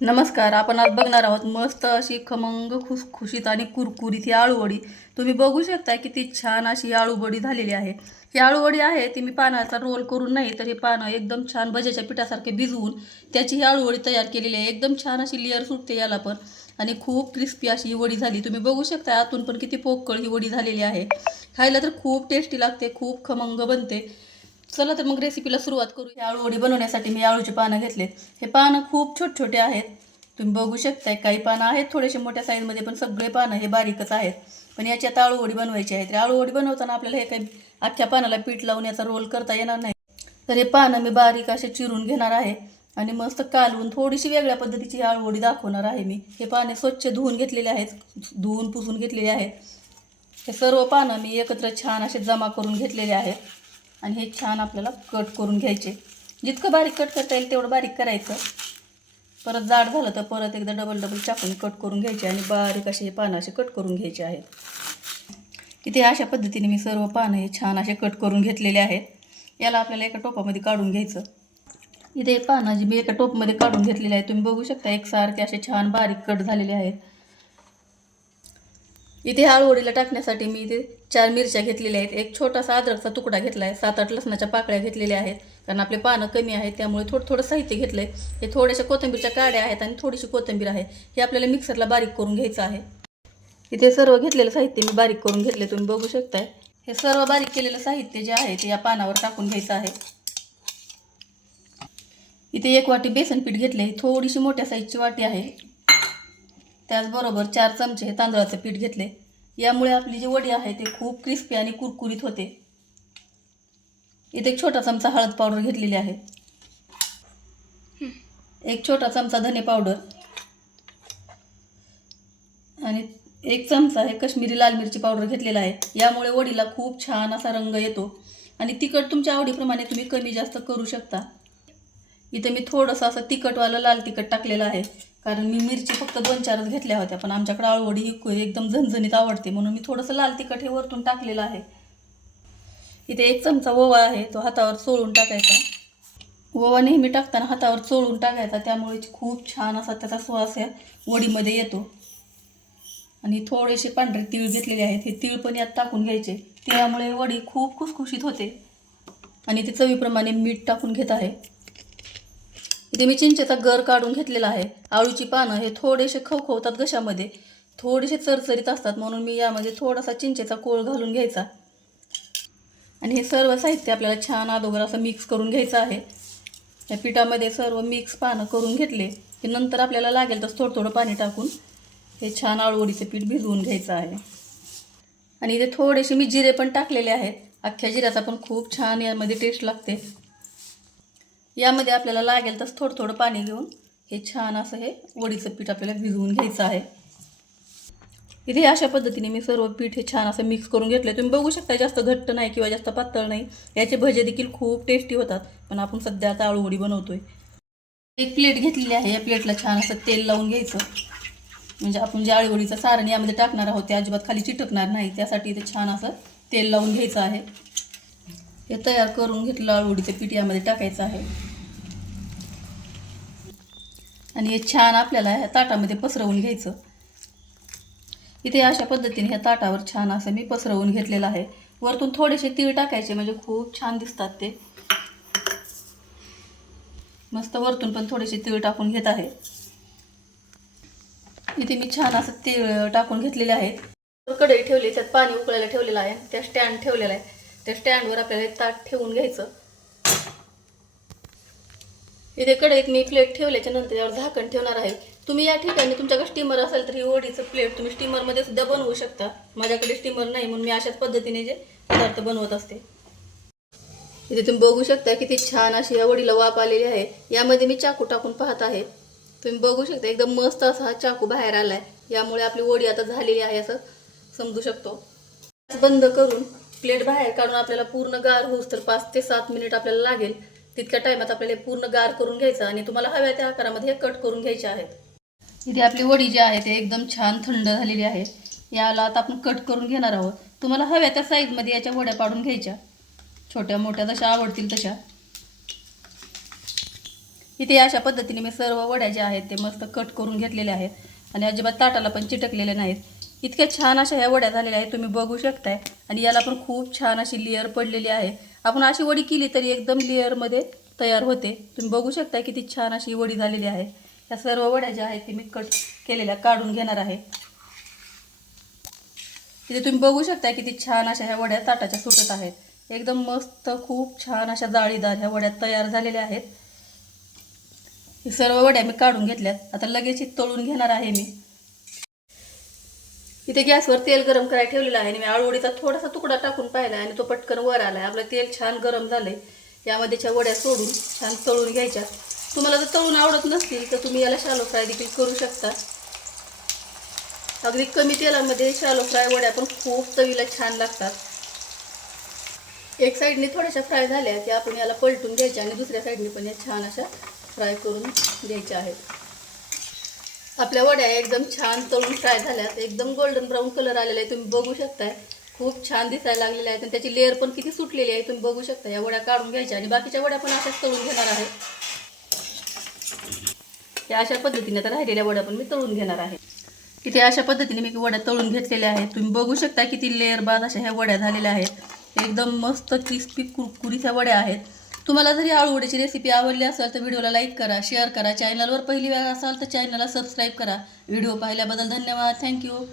नमस्कार. आपण आज बघणार आहोत मस्त अशी खमंग खुसखुशीत आणि कुरकुरीत ही आळूवडी. तुम्ही बघू शकता किती छान अशी आळूवडी झालेली आहे. ही आळूवडी आहे ती मी पानाचा रोल करून नाही तर हे पानं एकदम छान भज्याच्या पिठासारखे भिजवून त्याची ही आळूवडी तयार केलेली आहे. एकदम छान अशी लेअर सुटते याला पण आणि खूप क्रिस्पी अशी ही वडी झाली. तुम्ही बघू शकता आतून पण किती पोकळ ही वडी झालेली आहे. खायला तर खूप टेस्टी लागते, खूप खमंग बनते. चला तर मग रेसिपीला सुरुवात करू. हे आळूवडी बनवण्यासाठी मी आळूची पानं घेतलेत. हे पानं खूप छोटे छोटे आहेत. तुम्ही बघू शकताय काही पानं आहेत थोडेसे मोठ्या साईजमध्ये, पण सगळे पानं हे बारीकच आहेत. पण याच्यात आळूवडी बनवायची आहे. तर आळूवडी बनवताना आपल्याला हे काही अख्ख्या पानाला पीठ लावून याचा रोल करता येणार नाही. तर हे पानं मी बारीक असे चिरून घेणार आहे आणि मस्त कालवून थोडीशी वेगळ्या पद्धतीची आळूवडी दाखवणार आहे मी. हे पाने स्वच्छ धुवून घेतलेले आहेत, धुवून पुसून घेतलेले आहेत. हे सर्व पानं मी एकत्र छान असे जमा करून घेतलेले आहेत आणि हे छान आपल्याला कट करून घ्यायचे. जितकं बारीक कट करता येईल तेवढं बारीक करायचं. परत जाड झालं तर परत एकदा डबल चाकून कट करून घ्यायचे आणि बारीक असे हे पानं असे कट करून घ्यायचे आहेत. इथे अशा पद्धतीने मी सर्व पानं हे छान असे कट करून घेतलेले आहेत. याला आपल्याला एका टोपामध्ये काढून घ्यायचं. इथे हे पानं जी मी एका टोपमध्ये काढून घेतलेले आहे. तुम्ही बघू शकता एकसारखे असे छान बारीक कट झालेले आहेत. इथे आळूवडीला टाकण्यासाठी मी इथे 4 मिरच्या घेतलेल्या आहेत. एक छोटासा अद्रकचा तुकडा घेतला आहे. 7-8 लसणाच्या पाकळ्या घेतलेल्या आहेत. कारण आपले पानं कमी आहेत त्यामुळे थोडं साहित्य घेतलं आहे. हे थोड्याशा कोथिंबीरच्या काड्या आहेत आणि थोडीशी कोथिंबीर आहे. हे आपल्याला मिक्सरला बारीक करून घ्यायचं आहे. इथे सर्व घेतलेलं साहित्य मी बारीक करून घेतले. तुम्ही बघू शकताय हे सर्व बारीक केलेलं साहित्य जे आहे ते या पानावर टाकून घ्यायचं आहे. इथे 1 वाटी बेसन पीठ घेतले. थोडीशी मोठ्या साईजची वाटी आहे. त्याचबरोबर 4 चमचे हे तांदळाचं पीठ घेतले. यामुळे आपली जी वडी आहे ते खूप क्रिस्पी आणि कुरकुरीत होते. इथे एक छोटा चमचा हळद पावडर घेतलेली आहे. 1 छोटा चमचा धने पावडर आणि 1 चमचा हे काश्मीरी लाल मिरची पावडर घेतलेला आहे. यामुळे वडीला खूप छान असा रंग येतो आणि तिखट तुमच्या आवडीप्रमाणे तुम्ही कमी जास्त करू शकता. इथे मी थोडंसं असं तिखटवालं लाल तिखट टाकलेलं आहे. कारण मी मिरची फक्त 2-4च घेतल्या होत्या, पण आमच्याकडे आळूवडी ही एकदम झणझणीत आवडते म्हणून मी थोडंसं लाल तिखट हे वरतून टाकलेलं आहे. इथे 1 चमचा ओवा आहे, तो हातावर चोळून टाकायचा. ओवा नेहमी टाकताना हातावर चोळून टाकायचा, त्यामुळे खूप छान असा त्याचा सुवास या वडीमध्ये येतो. आणि थोडेसे पांढरे तीळ घेतलेले आहेत. हे तीळ पण यात टाकून घ्यायचे. तिळामुळे वडी खूप खुसखुशीत होते. आणि ते चवीप्रमाणे मीठ टाकून घेत आहे. इथे मी चिंचेचा गर काढून घेतलेला आहे. आळूची पानं हे थोडेसे खवखवतात घशामध्ये, थोडेसे चरचरीत असतात म्हणून मी यामध्ये थोडासा चिंचेचा कोळ घालून घ्यायचा. आणि हे सर्व साहित्य आपल्याला छान अगोदर असं मिक्स करून घ्यायचं आहे. या पिठामध्ये सर्व मिक्स पानं करून घेतले की नंतर आपल्याला लागेल तर थोडं पाणी टाकून हे छान आळूवडीचे पीठ भिजवून घ्यायचं आहे. आणि इथे थोडेसे मी जिरे पण टाकलेले आहेत. अख्ख्या जिऱ्याचा पण खूप छान यामध्ये टेस्ट लागते. यामध्ये आपल्याला लागेल तर थोडं पाणी घेऊन हे छान असं हे वडीचं पीठ आपल्याला भिजवून घ्यायचं आहे. इथे अशा पद्धतीने मी सर्व पीठ हे छान असं मिक्स करून घेतलं. तुम्ही बघू शकता जास्त घट्ट नाही किंवा जास्त पातळ नाही. याचे भजे देखील खूप टेस्टी होतात. पण आपण सध्या आता आळूवडी बनवतोय. एक प्लेट घेतलेली आहे. या प्लेटला छान असं तेल लावून घ्यायचं, म्हणजे आपण जे आळूवडीचं सारण यामध्ये टाकणार आहोत ते अजिबात खाली चिटकणार नाही. त्यासाठी इथे छान असं तेल लावून घ्यायचं आहे. हे तयार करून घेतलं आळूवडीचं पीठ यामध्ये टाकायचं आहे आणि हे छान आपल्याला ह्या ताटामध्ये पसरवून घ्यायचं. इथे अशा पद्धतीने ह्या ताटावर छान असं मी पसरवून घेतलेलं आहे. वरतून थोडेसे तीळ टाकायचे म्हणजे खूप छान दिसतात ते. मस्त वरतून पण थोडेसे तीळ टाकून घेत आहे. इथे मी छान असं तीळ टाकून घेतलेले आहेत. कढई ठेवली, त्यात पाणी उकळायला ठेवलेलं आहे. त्या स्टँड ठेवलेला आहे. त्या स्टँडवर आपल्याला ताट ठेवून घ्यायचं. इथे कढईत मी प्लेट ठेवल्याच्या नंतर यावर झाकण ठेवणार आहे. तुम्ही या ठिकाणी तुमच्याकडे स्टीमर असेल तर ही वडीचं प्लेट तुम्ही स्टीमरमध्ये सुद्धा बनवू शकता. माझ्याकडे स्टीमर नाही म्हणून मी अशाच पद्धतीने जे पदार्थ बनवत असते. इथे तुम्ही बघू शकता किती छान अशी या वडीला वाफ आलेली आहे. यामध्ये मी चाकू टाकून पाहत आहे. तुम्ही बघू शकता एकदम मस्त असा हा चाकू बाहेर आलाय. यामुळे आपली वडी आता झालेली आहे असं समजू शकतो. बंद करून प्लेट बाहेर काढून आपल्याला पूर्ण गार होऊस तर 5 ते 7 मिनिट आपल्याला लागेल. तितक्या टायमात आपल्याला पूर्ण गार करून घ्यायचं आणि तुम्हाला हव्या त्या आकारामध्ये कट करून घ्यायचे आहेत. इथे आपली वडी जी आहे ते एकदम छान थंड झालेली आहे. याला आता आपण कट करून घेणार आहोत. तुम्हाला हव्या त्या साईजमध्ये याच्या वड्या पाडून घ्यायच्या, छोट्या मोठ्या जशा आवडतील तशा. इथे अशा पद्धतीने मी सर्व वड्या ज्या आहेत ते मस्त कट करून घेतलेल्या आहेत आणि अजिबात ताटाला पण चिटकलेले नाहीत। इतक्या छान अशा ह्या वड्या झालेल्या आहेत, तुम्ही बघू शकताय। आणि याला पण खूप छान अशी लेअर पडलेली आहे। आपण अशी वडी केली तरी एकदम लेअरमध्ये तयार होते। तुम्ही बघू शकताय किती छान अशी वडी झालेली आहे। या सर्व वड्या ज्या आहेत ते मी कट केलेल्या काढून घेणार आहे। इथे तुम्ही बघू शकताय किती छान अशा ह्या वड्या ताटाच्या सुटत आहेत। एकदम मस्त खूप छान अशा जाळीदार ह्या वड्या तयार झालेल्या आहेत। ही सर्व वड्या मी काढून घेतल्यात। आता लगेच तळून घेणार आहे मी। इथे गॅसवर तेल गरम करायला ठेवलेलं आहे आणि मी आळूवडीचा थोडासा तुकडा टाकून पाहिला आणि तो पटकन वर आला आहे। आपलं तेल छान गरम झालंय। यामध्येच्या वड्या सोडून छान तळून घ्यायच्या। तुम्हाला जर तळून आवडत नसतील तर तुम्ही याला शॅलो फ्राय देखील करू शकता। अगदी कमी तेलामध्ये शॅलो फ्राय वड्या पण खूप चवीला छान लागतात। एक साईडने थोड्याशा फ्राय झाल्या की आपण याला पलटून घ्यायच्या आणि दुसऱ्या साईडने पण या छान अशा फ्राय करून घ्यायच्या आहेत। आपल्या वड्या एकदम छान तळून फ्राय झाल्यात। एकदम गोल्डन ब्राऊन कलर आलेला आहे, तुम्ही बघू शकताय। खूप छान दिसायला लागलेल्या आहेत आणि त्याची लेअर पण किती सुटलेली आहे तुम्ही बघू शकता। या वड्या काढून घ्यायच्या आणि बाकीच्या वड्या पण अशाच तळून घेणार आहे। या अशा पद्धतीने आता राहिलेल्या वड्या पण मी तळून घेणार आहे। इथे अशा पद्धतीने मी वड्या तळून घेतलेल्या आहेत। तुम्ही बघू शकता किती लेअर बाद अशा ह्या वड्या झालेल्या आहेत। एकदम मस्त क्रिस्पी कुरकुरीत ह्या वड्या आहेत। तुम्हाला जर या आळूवडीची रेसिपी आवडली असेल तर व्हिडिओला लाईक करा, शेअर करा। चॅनलवर पहिली वेळ असाल तर चॅनलला सबस्क्राईब करा। व्हिडिओ पाहिल्याबद्दल धन्यवाद। थँक्यू।